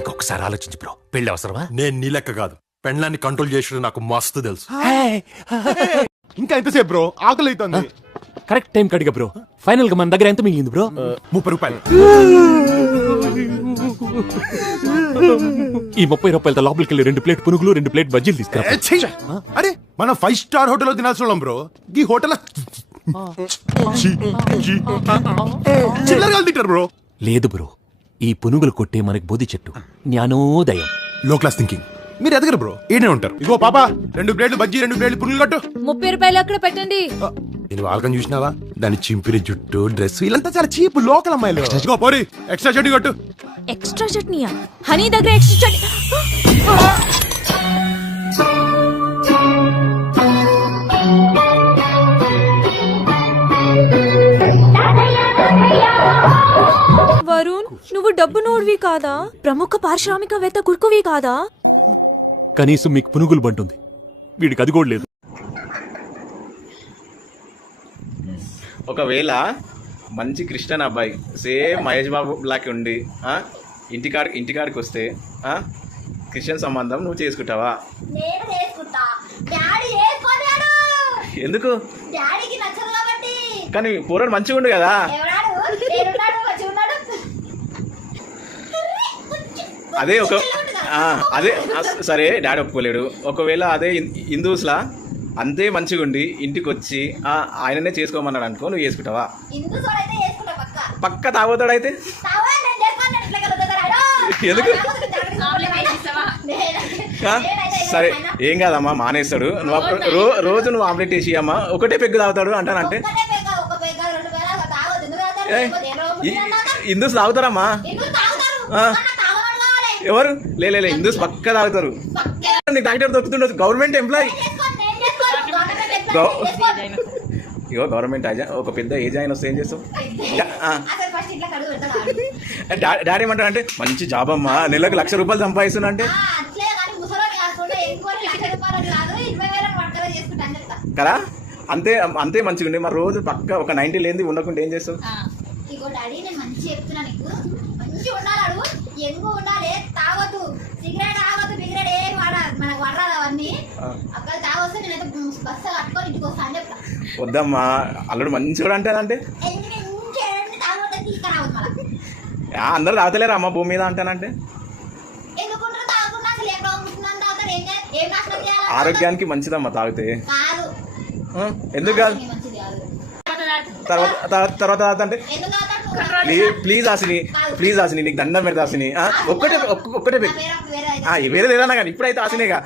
ఇంకొకసారి ఆలోచించు బ్రో, పెళ్లి అవసరమా? నేను నీ లెక్క కాదు, పెండ్లాన్ని కంట్రోల్ చేసేది నాకు మస్తు తెలుసు. ఇంకా ఎంతసేపు బ్రో, ఆకలి అవుతుంది. కరెక్ట్ టైం కడిగా బ్రో. ఫైనల్ గా మన దగ్గర ఎంత మిగిలింది బ్రో? 30 రూపాయలు. ఈ 30 రూపాయలతో లోపలికి వెళ్ళి 2 ప్లేట్ పునుగులు 2 ప్లేట్ బజ్జీలు తీసుకురా. అరే మనం 5 స్టార్ హోటల్లో తినాల్సిన వాళ్ళం బ్రో. ఈ హోటల్ చిల్లరగా తింటారు బ్రో. లేదు బ్రో, ఈ పునుగులు కొట్టే మనకి బోధి చెట్టు జ్ఞానోదయం. లో క్లాస్ థింకింగ్. మీరు ఎదగరు బ్రో, ఏడే ఉంటారు. ఇగో పాపా 2 ప్లేట్లు బజ్జీ 2 ప్లేట్లు పునుగులు కట్టు. 30 రూపాయలు అక్కడ పెట్టండి. నేను వాళ్ళకని చూసినావా, దాని చింపిరి జుట్టు డ్రెస్ వీళ్ళంతా చాలా చీప్ లోకల్ అమ్మాయిలు. ఇగో పోరి ఎక్స్ట్రా చట్నీ కట్టు. ఎక్స్ట్రా చట్నీయా? హనీ దగ్గర ఎక్స్ట్రా చట్నీ. వరుణ్, నువ్వు డబ్బు నోడివి కాదా? ప్రముఖ పారిశ్రామికవేత్త కుర్కువి కాదా? కనీసం మీకు పునుగులు బంటుంది, వీడికి అది కూడా లేదు. ఒకవేళ మంచి క్రిస్టియన్ అబ్బాయి సేమ్ మహేష్ బాబు లాకి ఉండి ఇంటికాడికి వస్తే క్రిస్టియన్ సంబంధం నువ్వు చేసుకుంటావా? నేను చేసుకుంటా. డాడీ చేసుకోలేడు. ఎందుకు? డాడీకి నచ్చదు కాబట్టి. కానీ పూర్వం మంచిగా ఉండు కదా. ఎవరాడు? నేనున్నాడు, మంచిగా ఉన్నాడు. అదే అదే సరే, డాడీ ఒప్పుకోలేడు. ఒకవేళ అదే హిందూస్లా అంతే మంచిగా ఉండి ఇంటికి వచ్చి ఆయననే చేసుకోమన్నాడు అనుకో, నువ్వు చేసుకుంటావా? హిందూసోడైతే చేసుకుంటా పక్కా. పక్క తాగుతాడైతే ఎందుకు? సరే ఏం కాదమ్మా, మానేస్తాడు. నువ్వు రోజు నువ్వు ఆమ్లెట్ వేసి అమ్మా ఒకటే పెగ్గు తాగుతాడు అంటానంటే హిందూస్ తాగుతారమ్మా. ఎవరు? లే హిందూస్ పక్క తాగుతారు. నీకు డాక్టర్ దొరుకుతుండొచ్చు, గవర్నమెంట్ ఎంప్లాయీ. ఇగో గవర్నమెంట్ ఒక పెద్ద ఏజ్ ఆయన వస్తే ఏం చేస్తావు? డాడీ ఏమంటారు అంటే, మంచి జాబ్ అమ్మా, నెలకు 1,00,000 రూపాయలు సంపాదిస్తున్నా అంటే కదా. అంతే అంతే మంచిగా ఉండే. మరి రోజు పక్క ఒక 90 లేనిది ఉండకుంటే ఏం చేస్తావు? వద్దమ్మా, అల్లుడు మంచిగా అంటానంటే అందరు తాగుతలేరా అమ్మ భూమి మీద అంటానంటే? ఆరోగ్యానికి మంచిదమ్మా తాగితే. ఎందుకు కాదు? తర్వాత అంటే ప్లీజ్ ఆసిని నీకు దండం పెడతా ఆసిని. ఒక్కటే వేరే లేదన్నా కానీ ఇప్పుడైతే ఆసినేగా.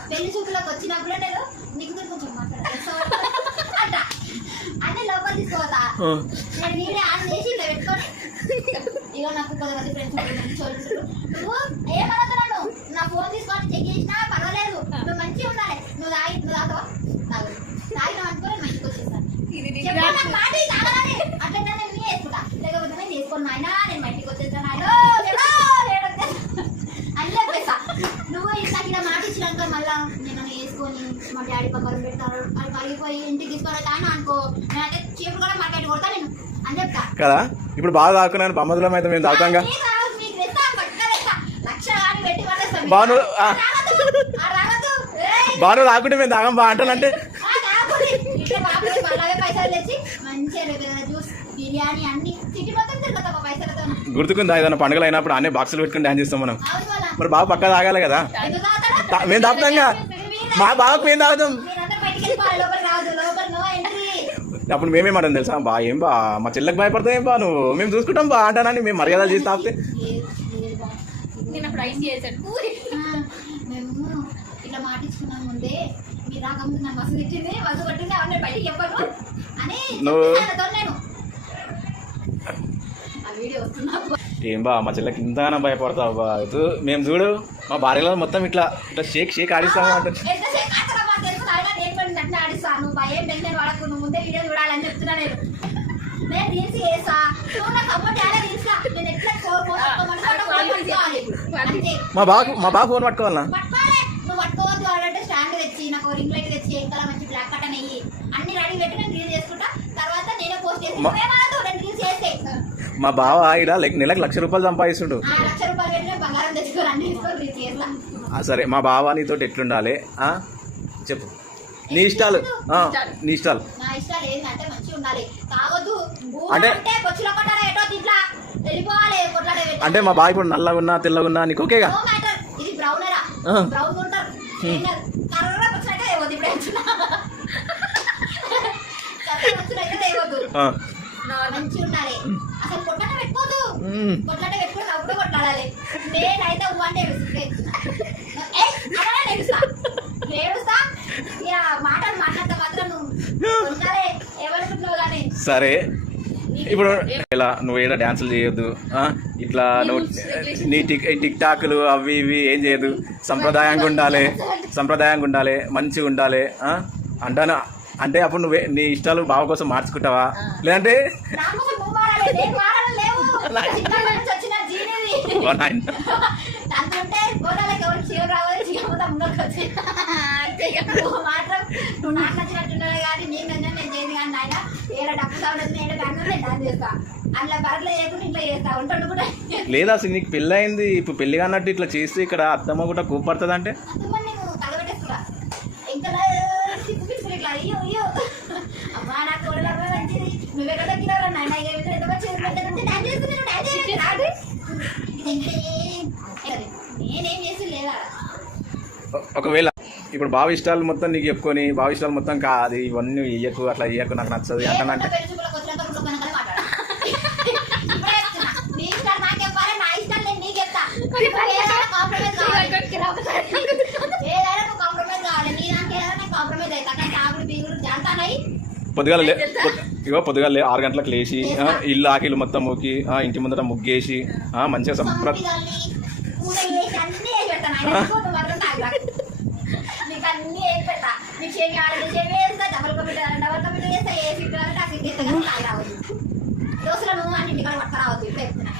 నువ్వు ఇట్లా మాట ఇచ్చినాక మళ్ళా నేను వేసుకొని మా డాడీ పక్కన పెడతారు, అది పగిలిపోయి ఇంటికి తీసుకోవాలి కానీ అనుకో, నేనైతే చీపులు కూడా మాట్లాడి కొడతా నేను అని చెప్తా కదా. ఇప్పుడు బాగా తాకున్నాను, బొమ్మదులం అయితే మేము తాగుతాంగా. బాను రాకుంటే మేము తాగం బా అంటానంటే గుర్తుకుందా ఏదైనా పండుగలు అయినప్పుడు అన్నీ బాక్సులు పెట్టుకుని డాన్స్ చేస్తాం మనం. మరి బాగా పక్క తాగాలి కదా. మేము తాగుతాంగా, మా బావకు మేము తాగుతాం. అప్పుడు మేమేమంటాం తెలుసా, బా ఏం బా మా చెల్లెకి భయపడతాం, ఏం బా నువ్వు మేము చూసుకుంటాం బా అంటానని మేము మర్యాదలు చేసి తాగితే ఇట్లా మాటించుకున్నాం ముందే మీరు రాకముందు నాకు వసతి ఇచ్చింది, వసతి కొట్టింది, అవన్నీ బయటికి చెప్పను అని నేను ఆ వీడియో వస్తున్నా. ఏం బా మా చెల్లెకి ఇంతగానో భయపడతావు బా. మేము చూడు మా భార్యలో మొత్తం ఇట్లా ఇట్లా షేక్ ఆడిస్తాము అంటే ఆడిస్తాను. భయం టెన్షన్ వాడకు, నువ్వు ముందే వీడియో చూడాలని చెప్తున్నా. నేను రీల్స్ చేస్తా, మా బాబు ఫోన్ పట్టుకోవాలన్నా? నువ్వు పట్టుకోవద్దు. అంటే స్టాండ్ తెచ్చి నాకు రింగ్ లైట్ తెచ్చి ఇంకా మంచి బ్లాక్ బటన్ అయ్యి అన్ని రెడీ పెట్టి నేను రీల్ చేసుకుంటా. తర్వాత నేనే పోస్ట్ చేసి రీల్స్ చేస్తే మా బావ ఇక్కడ నెలకు ₹1,00,000 సంపాదిస్తుండు. ఆ 1,00,000 రూపాయలు పెట్టిన బంగారం తెచ్చుకొని అన్ని తీసుకొని చేస్తా. సరే మా బావ నీతో ఎట్లుండాలి చెప్పు. నీ ఇష్టాలు నీ ఇష్టాలు. నా ఇష్టాలు ఏంటంటే మంచిగా ఉండాలి, తాగొద్దు, అంటే బొచ్చులో కొట్టారా ఎటో ఇట్లా వెళ్ళిపోవాలి, కొట్లాడే అంటే మా బావ ఇప్పుడు నల్లగున్నా తెల్లగున్నా నీకు ఓకేగా? No matter. ఇది బ్రౌనరా, బ్రౌన్ ఉంటారు, కర్ర వచ్చినట్టే ఏవద్దు. ఇప్పుడు కర్ర వచ్చినట్టే ఏవద్దు, మంచిగా ఉండాలి. అసలు కొట్లాట పెట్టుకోదు, కొట్లాట పెట్టుకుని అప్పుడు కొట్లాడాలి. నేనైతే అంటే ఏడుస్తా ఇక మాటలు మాట్లాడితే మాత్రం నువ్వు ఉండాలి. ఏమనుకుంటున్నావు కానీ సరే ఇప్పుడు ఇలా నువ్వు ఏదో డ్యాన్సులు చేయొద్దు, ఇట్లా నువ్వు నీ టిక్ టాక్లు అవి ఇవి ఏం చేయదు, సంప్రదాయంగా ఉండాలి, మంచిగా ఉండాలి అంటాను. అంటే అప్పుడు నువ్వే నీ ఇష్టాలు బావ కోసం మార్చుకుంటావా, లేదంటే నాకోసం నువ్వు మారాలి, నేను మారాలి. లేవు చిన్నప్పటి నుంచి వచ్చిన జీనిది అంటుంటే గోడలకి ఎవరికి చీర రావాలి, చీరపోతా ముందుకు వచ్చి నువ్వు మాత్రం నువ్వు నాకు నచ్చినట్టున్నావు కానీ నేను నచ్చిన నేను చేయను. కానీ ఆయన ఏడ డబ్బు కావడం నేను డాన్స్ నేను డాన్స్ చేస్తా, అట్లా బరట్లో చేయకుండా ఇట్లా చేస్తా ఉంటాడు కూడా. లేదా అసలు నీకు పెళ్ళి అయింది, ఇప్పుడు పెళ్లి కానట్టు ఇట్లా చేస్తే ఇక్కడ అత్తమ్మ కూడా కోపడుతుంది అంటే అందుకని నేను తగబెట్టేస్తున్నా ఇంకా సిగ్గుపిస్తుంది ఇట్లా. అయ్యో అయ్యో అమ్మా నా కోడలు అమ్మ మంచిది, నువ్వెక్కడ తగ్గినావు నాయన ఎంత మంచి డాన్స్ చేస్తున్నాను, డాన్స్ చేస్తున్నాడు. నేనేం చేసి లేదా ఒకవేళ ఇప్పుడు బావ ఇష్టాలు మొత్తం నీకు చెప్పుకొని బావ ఇష్టాలు మొత్తం కాదు ఇవన్నీ ఇయ్యకు అట్లా ఇయ్యకు నాకు నచ్చదు అంటానంటే నీ ఇష్టాలు నాకు చెప్పాలి, నా ఇష్టాలు నేను నీకు చెప్తా. ఏదైనా నువ్వు కాంప్రమైజ్ కావాలి, నీ దానికి ఏదైనా కాంప్రమైజ్ అవుతా. కానీ ఆవిడ బీగుడు జాంతానయి పొద్దుగాలే 6 గంటలకు లేచి ఇల్లు ఆకిలు మొత్తం మూకి ఇంటి ముందర ముగ్గేసి మంచిగా నీకు అన్ని వేసి పెడతా. నీకు షేక్ ఆడదు, షేక్ వేస్తా, డబల్ కంప్యూటర్ చేస్తా, ఏ సీట్ కావాలంటే ఆ సీట్ చేస్తా. కానీ రావద్దు దోశలు నువ్వు అంటే ఇంటికాడ పట్టుకురావద్దు. ఇప్పుడు చెప్తున్నా,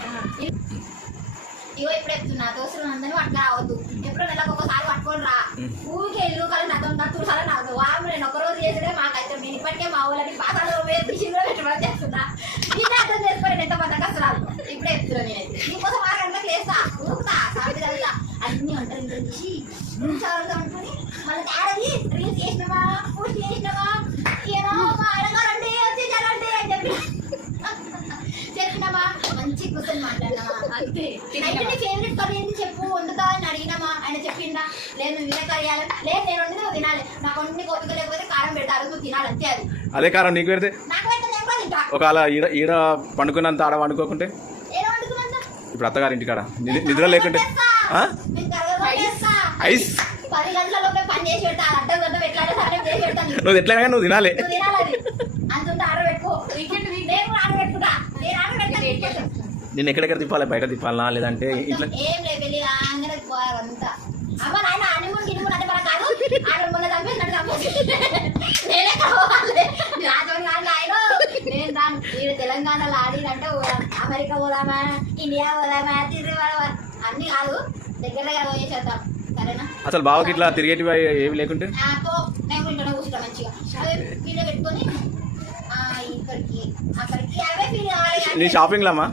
ఇగో ఇప్పుడు చెప్తున్నా, దోశలు అందరినీ పట్టుకురావద్దు. ఎప్పుడో నెలకు ఒకసారి పట్టుకొని రా. ఊరికే ఇల్లు కానీ నాతో నచ్చుసారి నాకు వారం నేను ఒకరోజు చేసేదే మాకైతే. నేను ఇప్పటికే మా ఊళ్ళని పాసాలు మిషన్లో పెట్టడం చేస్తున్నా. ఇదే అర్థం చేసుకోండి ఎంత పెద్ద కష్టాలు. ఇప్పుడే చెప్తున్నా, నేనైతే నీకోసం 6 గంటలకు లేస్తా, ఊరుకుతా, సాయంత్రం అన్ని వంటలు ఇంటికి అనుకుని మళ్ళీ తేడది రీల్స్ చేసినావా, పూర్తి చేసినావా, ఏమో అడగాలండి వచ్చేసారండి అని చెప్పినామా, మంచి కూర్చొని మాట్లాడినామా. అంతే. అయితే నీ ఫేవరెట్ కర్రీ ఏంటి చెప్పు, వండుతా అని అడిగినామా, ఆయన చెప్పిందా? లేదు నువ్వు ఇదే కర్రీ లేదు నేను వండి నువ్వు తినాలి, నాకు వండి కోపిక లేకపోతే కారం పెడతారు, నువ్వు తినాలి అంతే. అది అదే కారం నీకు పెడితే నాకు పెడితే నేను కూడా తింటా. ఒకవేళ ఈడ పండుకున్నంత ఆడ వండుకోకుంటే ఏదో వండుకున్నా ఇప్పుడు అత్తగారి ఇంటికాడ నిద్ర లేకుంటే ఐస్ 10 గంటలలోపే పని చేసి పెడతా, అడ్డం గంట ఎట్లా చేసి పెడతాను. నువ్వు ఎట్లయినా నువ్వు తినాలి, అంతుంటే ఆర్డర్ పెట్టుకో. నేను ఆర్డర్ పెట్టుకుంటా, నేను ఆర్డర్ పెడతాను. నేను ఎక్కడెక్కడ తిప్పాలి, బయట తిప్పాలా లేదంటే ఇట్లా ఏం లేదు, వెళ్ళి అందరూ పోయారంతా. అమ్మ నాయన అనిముడు గినిముడు అంటే మన కాదు, ఆర్డర్ మొన్న చంపేసినట్టు చంపేసి నేనే కావాలి రాజోని కాదు ఆయన. నేను దాని వీడు తెలంగాణలో ఆడినంటే అమెరికా పోదామా, ఇండియా పోదామా, తిరుగుదామా అన్ని కాదు, దగ్గర దగ్గర పోయేసేద్దాం. సరేనా? అసలు బావకి ఇట్లా తిరిగేటివి ఏమి లేకుంటే నేను ఇంట్లో కూర్చుంటా మంచిగా, అదే వీడియో పెట్టుకొని ఇక్కడికి అక్కడికి అవే ఫీల్ కావాలి. నీ షాపింగ్ లామా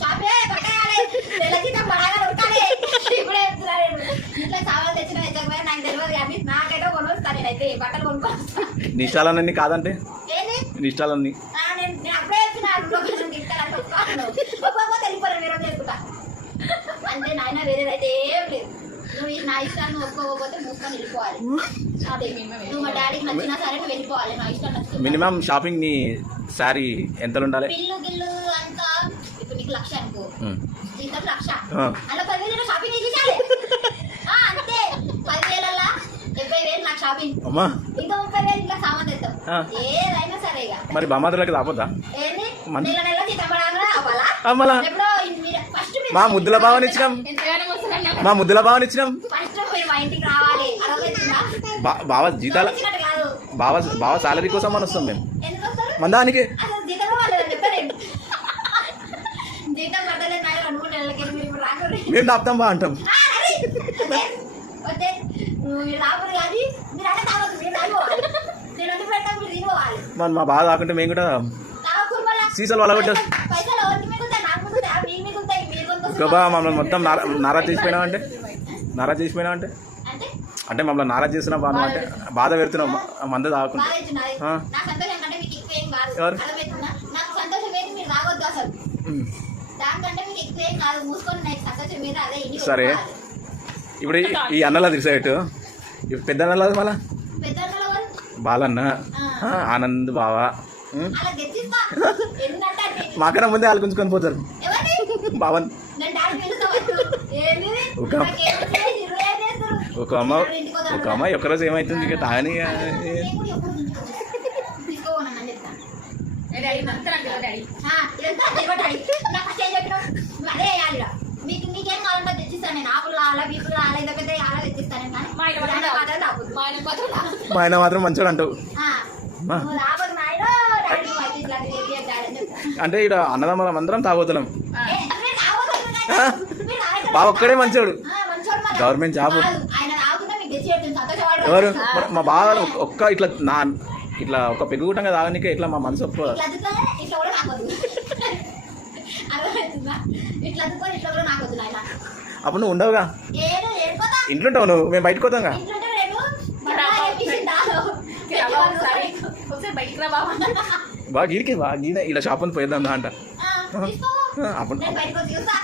షాపే పట్టాలి, నెలకితం బాగా ఉట్టాలి. ఇప్పుడే ఇంట్లో సామాన్లు తెచ్చిన తెచ్చకపోయా నాకు తెలియదు, కానీ నాకైతే కొనుక్కొస్తా. నేనైతే బట్టలు కొనుక్కొస్తా. నీ ఇష్టాలన్నీ కాదంటే ఏంది నీ ఇష్టాలన్నీ నేను అప్పుడే చెప్పిన వెళ్ళిపోయాను, మీరు చేసుకుంటా అంటే నాయన వేరేదైతే ఏం లేదు. నువ్వు నా ఇష్టాన్ని ఒప్పుకోకపోతే మూసుకొని వెళ్ళిపోవాలి. అదే నువ్వు మా డాడీకి నచ్చినా సరే నువ్వు వెళ్ళిపోవాలి, నా ఇష్టం నచ్చుతుంది. మినిమం షాపింగ్ నీ శారీ ఎంతలు ఉండాలి? బిల్లు గిల్లు అంతా ఇప్పుడు నీకు 1,00,000 అనుకో, జీతం 1,00,000, అలా 10,000 షాపింగ్ చేసేసాలి అంతే. 10,000 70,000 నాకు షాపింగ్, ఇంకా 30,000 ఇట్లా సామాన్ తెస్తాం. ఏదైనా సరే ఇక మరి బామాదులకి రాపోద్దా? ఏంది నెల నెల జీతం పడాలా అవ్వాలా? ఎప్పుడో ఫస్ట్ మా ముద్దుల భావన ఇచ్చినాం, మా ముద్దుల భావన ఇచ్చినాం. ఫస్ట్ మీరు మా ఇంటికి రావాలి. బావ జీతాల కాదు, బావ సాలరీ కోసం అని వస్తాం మేము. ఎందుకు వస్తారు? మన దానికి అసలు జీతం వాళ్ళని చెప్తారేంటి? జీతం పడలేదు నాకు 2-3 నెలలకి మీరు ఇప్పుడు రాకూడదు. మేము దాపుతాం బా అంటాం. వద్దే మీరు రాకూడదు, కానీ మీరు అలా తాగొద్దు, మీరు తాగిపోవాలి. నేను వండి పెట్టా, మీరు తినిపోవాలి. మన మా బావ కాకుంటే మేము కూడా తాగకూడదు. మళ్ళీ సీసాలు వాళ్ళ పైసలు ఎవరికి మిగులుతాయి? నాకు గబా మమ్మల్ని మొత్తం నారాజ్ చేసిపోయినావు అంటే అంటే అంటే మమ్మల్ని నారాజ్ చేస్తున్నావు బాను అంటే బాధ పెడుతున్నావు మంద తాగకుండా బాగా ఇచ్చినారు. ఆ. నా సంతోషం కంటే మీకు ఎక్కువ ఏం కాదు. ఎవరు? అర్థమవుతుందా? నాకు సంతోషం ఏంటి మీరు తాగొద్దు అసలు. దానికంటే మీకు ఎక్కువ ఏం కాదు. మూసుకొని నాకు సంతోషం మీద అదే ఇంటికి సరే. వెళ్ళిపోవాలి. ఇప్పుడు ఈ అన్నలా తెలిసేటు ఇప్పుడు పెద్ద అన్నలా మళ్ళా పెద్దవాళ్ళ వాళ్ళు, బాలన్న ఆ. ఆనంద్ బావా అలా తెచ్చిస్తా. ఎందుకంటే అంటే మాకన్నా ముందే వాళ్ళు గుంజుకొని పోతారు ఎవరిని? బావన్ నేను డాడీ పిలుస్తావచ్చు. ఏంటిది? ఒక- నాకేం తెలియదు, ఇరవై ఐదు చేస్తారు. ఒక అమ్మాయి ఒక్కరోజు ఏమవుతుంది ఇక తాగని నేను కూడా ఎప్పుడు తీసుకోవాలని చెప్తాను. ఆ, ఇదంతా తెలియదు డాడీ. నాకు ఫస్ట్ ఏం చెప్పినావు? నువ్వు అదే వేయాలి రా. మీకేం కావాలంటే తెచ్చిస్తాను నేను. ఆకులు కావాలా, బీపులు కావాలా, ఇదొక పెద్ద కావాలా తెచ్చిస్తాను కానీ ఇలాంటి మాత్రం తాగొద్దు. మా ఆయన మాత్రం మంచోడు అంటావు ఆ, నువ్వు రాబోదు నాయనో, డాడీ మాకు ఇట్లాంటివి చెప్పి డాడీ అని చెప్తాను. అంటే ఇక్కడ అన్నదమ్ములం అందరం తాగోతున్నాం మీరు తాగొద్దు నాయనా. మీరు తాగొద్దు. బావ ఒక్కడే మంచోడు ఆ, మంచోడు మరి. Government job. కాదు, ఆయన తాగుతుంటే మీకు తెచ్చి పెడుతుంది. సంతోషపడరు. ఎవరు మా బావ ఒక్క ఇట్లా ఒక పెగ్గుగుట్టంగా తాగనికే ఇట్లా మా మనసు ఒక్క ఇట్లా అద్దుతానే ఇట్లా కూడా నాకొద్దు. అర్థమవుతుందా? ఇట్లా అద్దుకొని ఇట్లా కూడా నాకొద్దు నాయన. అప్పుడు నువ్వు ఉండవుగా ఏడు ఏడుకోతా. ఇంట్లో ఉంటావు నువ్వు మేము బయటకు పోతాంగా ఇంట్లో రేపు ఒకసారి బయటికి రా బాబా. బాగా గీడికే బాగా గీడ ఇలా షాప్ అని పోయేద్దాం దా అంట తీసుకో. అప్పుడు నేను బయటకు వచ్చి చూస్తా.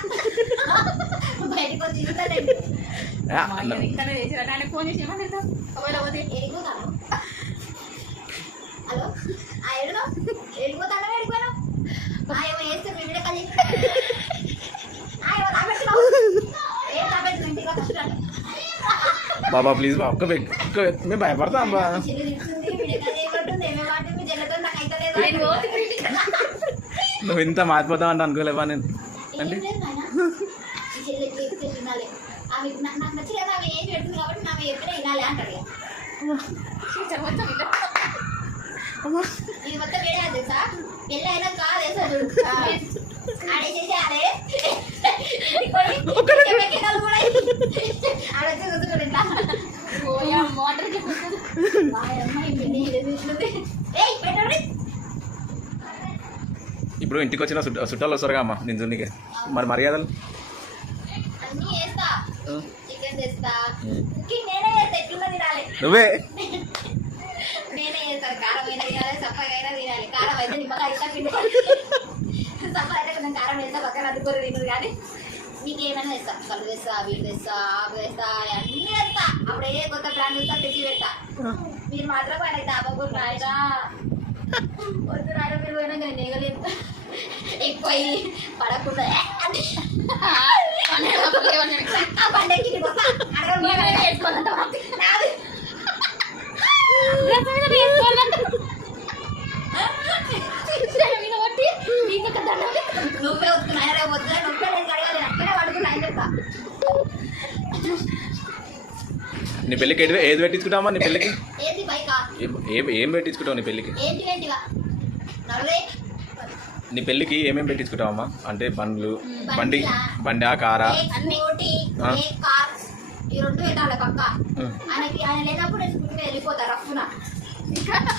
బయటకు వచ్చి చూస్తా నేను. ఎడిపోతాను. హలో, ఎడును ఎడిపోతాను. ఎడిపోయాను ఏమో వేస్తే మీ వీడియో కాల్ చేసి ఏమో తాపెట్టున్నావు. ఏం తాపెట్టు ఇంటికి వస్తున్నాను. బాబా ప్లీజ్ బా ఒక్క మేము భయపడతాం బా చెల్లి తిడుతుంది, వీడియో కాల్ చేయబడుతుంది. ఏమేమి మాట మీ జల్లతో నాకు అయితే లేదు. నువ్వు ఇంత మారిపోతావు అంటే అనుకోలేవా నేను అంటే ఏం లేదు నాయనా. ఈ చెల్లి ఎప్పుడు చెప్తే వినాలి. ఆమె నాకు నచ్చలేదు, ఆమె ఏం పెడుతుంది కాబట్టి ఆమె ఎప్పుడే వినాలి అంటాడు. ఇది మొత్తం వేడే తెలుసా? పెళ్ళి అయినా కాదు వేసాడు ఆడేసేసి ఆడే ఆడొచ్చి కూర్చుకోండి ఇట్లా. ఏయ్ పెట్టండి. ఇప్పుడు ఇంటికి వచ్చిన చుట్టాలు వస్తారుగా అమ్మ నింజునికి మరి మర్యాదలు అన్నీ వేస్తా. చికెన్ తెస్తా. కుకింగ్ నేనే చేస్తా. ఎట్లున్నా తినాలి. నువ్వే నేనే చేస్తాను. కారం అయినా తినాలి, సప్పగా అయినా తినాలి. కారం అయితే నిమ్మకాయ ఇస్తా, పిండుకోవాలి. సప్ప అయితే కొంచెం కారం వేస్తా, పక్కన అద్దుకొని తినదు. కానీ మీకు ఏమైనా తెస్తా. కళ్ళు తెస్తా, వీళ్ళు తెస్తా, ఆకు తెస్తా, అన్నీ తెస్తా. అప్పుడు ఏ కొత్త బ్రాండ్ తెస్తా తెచ్చి పెడతా. మీరు మాత్రం వాళ్ళకి దాబాకు రాయరా వద్దు రాయడం. మీరు పోయినా నేను నేగలేదు ఎక్కువ పడకుండా పండగకి నువ్వే వస్తున్నాయా రేపు వద్దా? నువ్వే నేను అడగాలి. అక్కడే పడుకున్నా అని చెప్తా. నీ పెళ్ళికి ఏది పెట్టించుకుంటావమ్మా నీ పెళ్ళికి ఏంటి బైకా? ఏం పెట్టించుకుంటావు నీ పెళ్ళికి ఏంటి ఏంటివా? నడవే. నీ పెళ్ళికి ఏమేమి పెట్టించుకుంటావమ్మా అంటే బండి కారా స్కూటీ, కార్, ఈ రెండు పెట్టాలి పక్క. ఆయన లేనప్పుడు నేను స్కూటీ వెళ్ళిపోతా రఫ్న.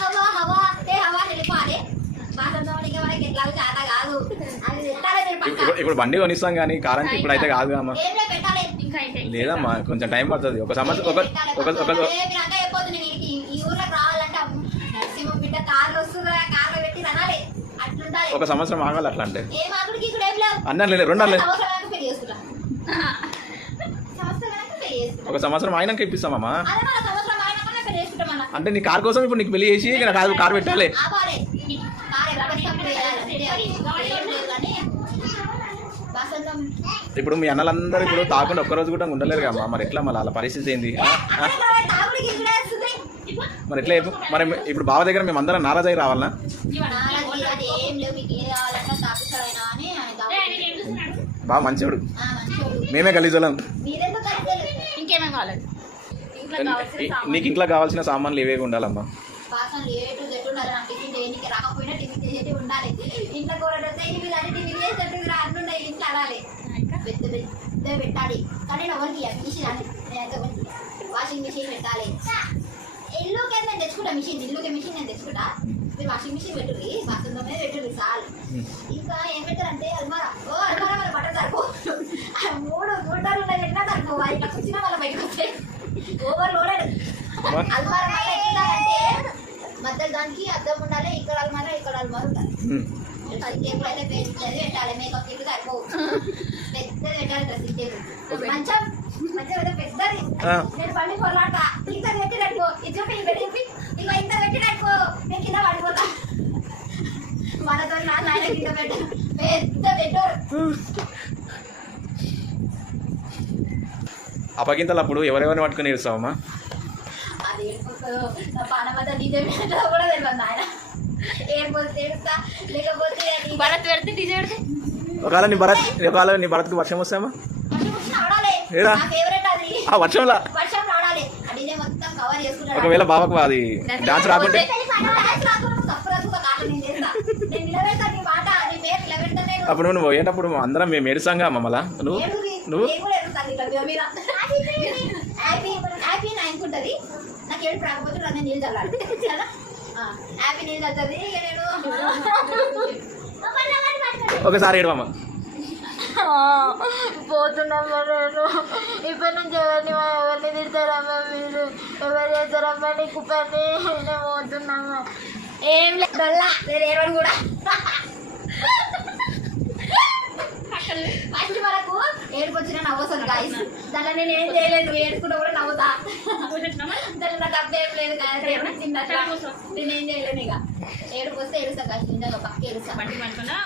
హవా హవా హవా వెళ్ళిపోవాలి. బాసంతోనికి మనకి ఎట్లా చేత కాదు. అది పెట్టాలి మీరు పక్క. ఇప్పుడు బండి కొనిస్తాం కానీ కారానికి ఇప్పుడు అయితే కాదు అమ్మా ఏం లేదు పెట్టాలి. లేదమ్మా కొంచెం టైం పడుతుంది ఒక సంవత్సరం ఒక మీరు అంతా అయిపోతుంది. ఈ ఊర్లోకి రావాలంటే నరసింహ బిడ్డ కార్లు వస్తుందా, కార్లో పెట్టి రావాలి. అట్లుంటాలి. ఒక సంవత్సరం ఆగాలి అట్లా అంటే ఏ మాకుడికి ఇక్కడ ఏం లేవు. అన్నారు రెండు అన్నారు సంవత్సరం వెనక పెళ్లి చేసుకుంటా. సంవత్సరం వెనక పెళ్లి చేసుకుంటా. ఒక సంవత్సరం అయినాక ఇప్పిస్తామమ్మా అదే మన సంవత్సరం అయినాకనే పెళ్లి చేసుకుంటామన్నా. అంటే నీ కార్ కోసం ఇప్పుడు నీకు పెళ్లి చేసి కార్ పెట్టాలి ఆపాలి. కార్ ఎప్పటికప్పుడు వేయాలి. ఏం లేదు కానీ వసంతం ఇప్పుడు మీ అన్నలందరూ ఇప్పుడు తాకుండా ఒక్కరోజు కూడా ఉండలేరు కమ్మా మరి ఎట్లా మళ్ళీ అలా పరిస్థితి ఏంది తాగుడికి ఇక్కడ వస్తుంది. మరి ఎట్లా మరి ఇప్పుడు బావ దగ్గర మేము అందరం నారాజ్ అయ్యి రావాలనా అది ఏం లేవు. మీకు ఏం కావాలన్నా తాపిస్తాడైనా అని ఆయన బాగా మంచివాడు మంచోడు. మేమే గలీజోళ్ళం మీరెందుకు కలిసి ఇంకేమేం కావాలి? నీకు ఇంట్లో కావాల్సిన సామాన్లు ఏవేవి ఉండాలమ్మా పాసనలు ఏ టు జెడ్ ఉండాలి. నాకు టిఫిన్ చేయడానికి రాకపోయినా టిఫిన్ చేసేటి ఉండాలి. ఇంట్లో కూరలు వస్తాయి, ఇవి కానీ టిఫిన్ చేసేట్టు అన్నున్నాయి. ఇంట్లో అనాలి పెద్ద పెద్ద పెట్టాలి. కానీ నేను ఎవరికి మిషన్ అని నేనైతే వాషింగ్ మిషన్ పెట్టాలి. ఇల్లుకే నేను తెచ్చుకుంటా మిషన్. ఇల్లుకే మిషన్ నేను తెచ్చుకుంటా. మీరు వాషింగ్ మిషన్ పెట్టుర్రి, బాత్రూంలో పెట్టుర్రి చాలు. ఇంకా ఏం పెట్టారంటే అల్మారా. అల్మారా మన బట్టలు సరిపో. మూడు మూటలు ఉన్నాయి పెట్టినా సరిపోవాలి ఇట్లా కూర్చున్నా మళ్ళీ బయటకు వస్తాయి ఓవర్ లోడెడ్ అల్మారా అంటే మధ్యలో దానికి అద్దం ఉండాలి ఇక్కడ అల్మారా ఇక్కడ అల్మారా ఉండాలి పది టేబుల్ అయితే పెద్దది పెట్టాలి మేకప్ కిట్ సరిపోవు పెద్దది పెట్టాలి డ్రెస్సింగ్ టేబుల్ మంచం మంచం అయితే పెద్దది నేను పండి పొరలాట ఇంత పెట్టి పెట్టుకో ఇది చెప్పి పెట్టి ఇక ఇంత పెట్టి పెట్టుకో నేను కింద పడిపోతా మనతో నాన్న కింద పెట్టు పెద్ద పెట్టారు అప్పగింతలు అప్పుడు ఎవరెవరిని పట్టుకుని ఏడుస్తావమ్మా? అది నా పానమత డీజే పెట్టా కూడా తెలియదు ఆయన ఏడిపోతే ఏడుస్తా లేకపోతే భరత్ పెడితే డీజే పెడితే ఒకవేళ నీ భరత్కి వర్షం వస్తామా? ఆడాలి ఏడా? నా ఫేవరెట్ అది ఆ వర్షంలో వర్షం ఆడాలి ఆ డీజే మొత్తం కవర్ చేసుకుంటాడు ఒకవేళ బాబాకు అది డాన్స్ రాకుంటే అప్పుడు నువ్వు పోయేటప్పుడు అందరం మేము ఏడుస్తాంగా మమ్మల్ని నువ్వు హ్యాపీ అనుకుంటది నాకు ఏడు రాకపోతే నేను నీళ్ళు చల్లాలి కదా హ్యాపీ నీళ్ళు చల్లుతుంది ఇక నేను ఒకసారి ఏడవమ్మా. పోతున్నామ్మా నేను ఇప్పటి నుంచి ఎవరిని తిడతారమ్మా మీరు ఎవరు చేస్తారమ్మా నీకు పని నేను పోతున్నామ్మా ఏం లేదల్లా నేను ఏడవను కూడా ఫస్ట్ వరకు ఏడుకొచ్చిన నవ్వొస్తుంది గాయస్ దాంట్లో నేను ఏం చేయలేదు ఏడుకుంటా కూడా నవ్వుతా దాంట్లో నాకు అబ్బేం లేదు నేను ఏం చేయలేను ఇక ఏడుపు వస్తే ఏడుస్తా గాయస్ నిజంగా పక్క ఏడుస్తా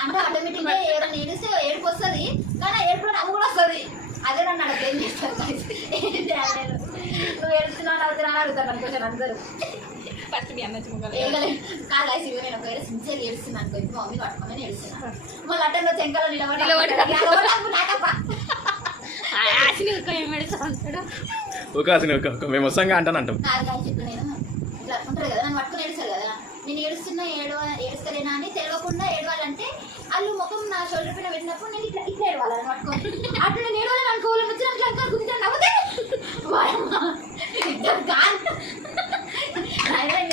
అంటే ఆటోమేటిక్గా ఏమైనా ఏడిస్తే ఏడుపు వస్తుంది కానీ ఏడుపులో నవ్వు కూడా వస్తుంది అదే నన్ను అక్కడ ఏం చేస్తాను గాయస్ ఏం చేయాలి నువ్వు ఏడుస్తున్నావు నవ్వుతున్నావు అడుగుతాను అనుకోవచ్చు అందరూ ఫస్ట్ మీ అన్న కాదు గాయస్ ఇవి నేను ఒకవేళ సిన్సియర్ ఏడుస్తున్నాను అనుకో ఇప్పుడు మమ్మీ పట్టుకోమని ఏడుస్తున్నాను మళ్ళీ అట్టంలో చెంకలో నిలబడి మేము వస్తాంగా అంటానంటాం. కాదు గాయస్ ఇప్పుడు నేను ఇట్లా ఉంటారు కదా నన్ను పట్టుకుని ఏడుస్తారు కదా నేను ఏడుస్తున్నా ఏడుస్తలేనా అని తెలియకుండా ఏడవాలంటే వాళ్ళు ముఖం నా షోల్డర్ పైన పెట్టినప్పుడు నేను ఇట్లా ఇట్లా ఏడవాలని పట్టుకోని అట్లా నేను ఏడవాలని అనుకోవాలని వచ్చినట్లు గురించి నవ్వుతే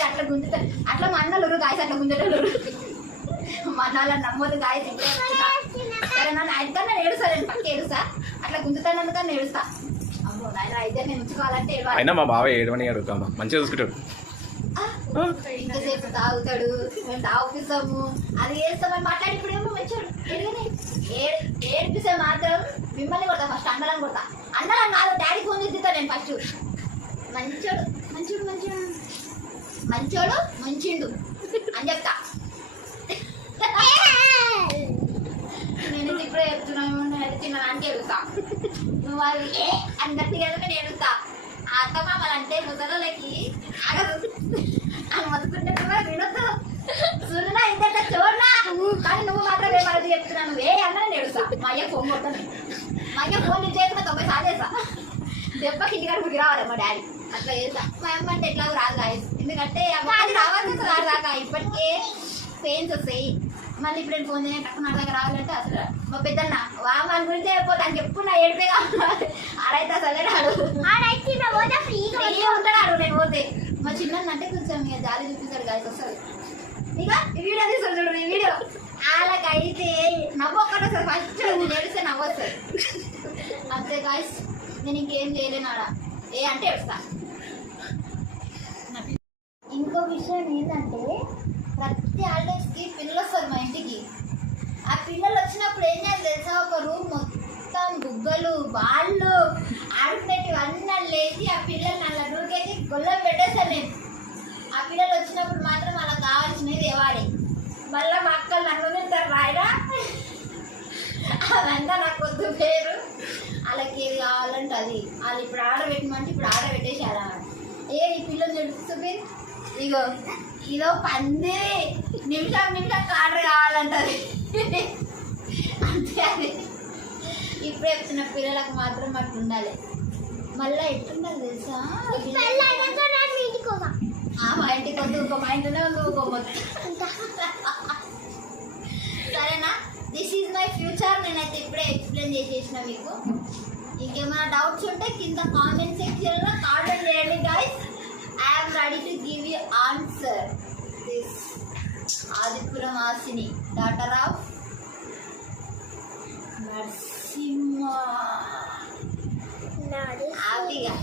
అట్లా గుంజుతారు అట్లా మా అన్నలు గాయస్ అట్లా గుంజేటోళ్ళు మా అన్నల నమ్మదు గాయస్ ఇప్పుడే సరే నన్ను అయితే నేను ఏడుస్తా నేను పక్క ఏడుస్తా అట్లా గుంజుతానందుకని ఏడుస్తా అమ్మో నాయన అయితే నేను ఉంచుకోవాలంటే అయినా మా బావ ఏడవని అడుగుతామా మంచిగా చూసుకుంటాడు. ఇంతసేపు తాగుతాడు మేము తాగిస్తాము అది చేస్తామని మాట్లాడి ఇప్పుడు ఏమో మంచోడు ఏడిపిస్తే మాత్రం మిమ్మల్ని కొడతా ఫస్ట్ అన్నలను కొడతా అన్నలను కాదు డాడీ ఫోన్ చేస్తా నేను ఫస్ట్ మంచోడు మంచోడు మంచోడు మంచోడు మంచిండు అని చెప్తా నేను ఇప్పుడే చెప్తున్నాను నేను తినడానికి ఎడుగుతా నువ్వు అది అని గట్టిగా నేను ఎడుగుతా ఆ అత్తమామలు అంటే ముసలకి ఆగదు అని మొత్తుకుంటే వినొద్దు సున్నా ఇంత చూడనా కానీ నువ్వు మాత్రం ఏమన్నది చెప్తున్నాను ఏ అన్న నేను ఎడుస్తా మా అయ్య ఫోన్ కొడతాను మా అయ్య ఫోన్ నుంచి చేస్తున్నా 90 సార్లు చేస్తా దెబ్బకి ఇంటికాడ గుడికి రావాలి మా డాడీ అట్లా చేస్తా మా అమ్మ అంటే ఎట్లాగో రాదు గాయస్ ఎందుకంటే అది రావాల్సి రాదు దాకా ఇప్పటికే పెయిన్స్ వస్తాయి మళ్ళీ ఇప్పుడు నేను ఫోన్ చేయని తక్కువ నా దగ్గర రావాలంటే అసలు మా పెద్దన్న వామని గురించి అయిపోతా అని చెప్పు నా ఏడిపే కావాలి ఆడైతే అసలే రాడు ఉంటాడు నేను పోతే మా చిన్న అంటే కొంచెం ఇక జాలి చూపిస్తాడు గాయస్ వస్తుంది ఇక ఈ వీడియో తీస్తాడు చూడు ఈ వీడియో వాళ్ళకైతే నవ్వు ఒక్కటి వస్తుంది ఫస్ట్ ఏడిస్తే నవ్వు వస్తుంది అంతే గాయస్ నేను ఇంకేం చేయలేను ఆడ ఏ అంటే వస్తా. ఇంకో విషయం ఏంటంటే ప్రతి హాలిడేస్కి పిల్లలు వస్తారు మా ఇంటికి ఆ పిల్లలు వచ్చినప్పుడు ఏం చేయాలి తెలుసా ఒక రూమ్ మొత్తం గుగ్గలు వాళ్ళు ఆడుకునేటివి అన్నీ లేచి ఆ పిల్లల్ని అలా దూకేసి గొల్లం పెట్టేస్తాను నేను ఆ పిల్లలు వచ్చినప్పుడు మాత్రం వాళ్ళకి కావాల్సినవి తేవాలి మళ్ళీ మా అక్కలు నన్ను తింటారు రాయరా అదంతా నాకు వద్దు పేరు వాళ్ళకి ఏది కావాలంటే అది వాళ్ళు ఇప్పుడు ఆర్డర్ పెట్టమంటే ఇప్పుడు ఆర్డర్ పెట్టేసారా ఏ ఈ పిల్లలు తెలుస్తుంది ఇగో ఇదో పంది నిమిషం ఆర్డర్ కావాలంటది అంతే అది ఇప్పుడు చెప్తున్న పిల్లలకు మాత్రం అట్లా ఉండాలి మళ్ళీ ఎట్లుండాలి తెలుసా మా ఇంటికి వద్దు ఇంకో మా ఇంట్లోనే ఉంది ఇంకో మొత్తం సరేనా దిస్ ఈజ్ మై ఫ్యూచర్ నేనైతే ఇప్పుడే ఎక్స్ప్లెయిన్ చేసేసిన మీకు ఇంకేమైనా డౌట్స్ ఉంటే కింద కామెంట్ సెక్షన్లో కామెంట్ చేయండి guys I'm ready to give you answer this Adipuram ఆసిని డాటర్ ఆఫ్ నరసింహ ఆవిగా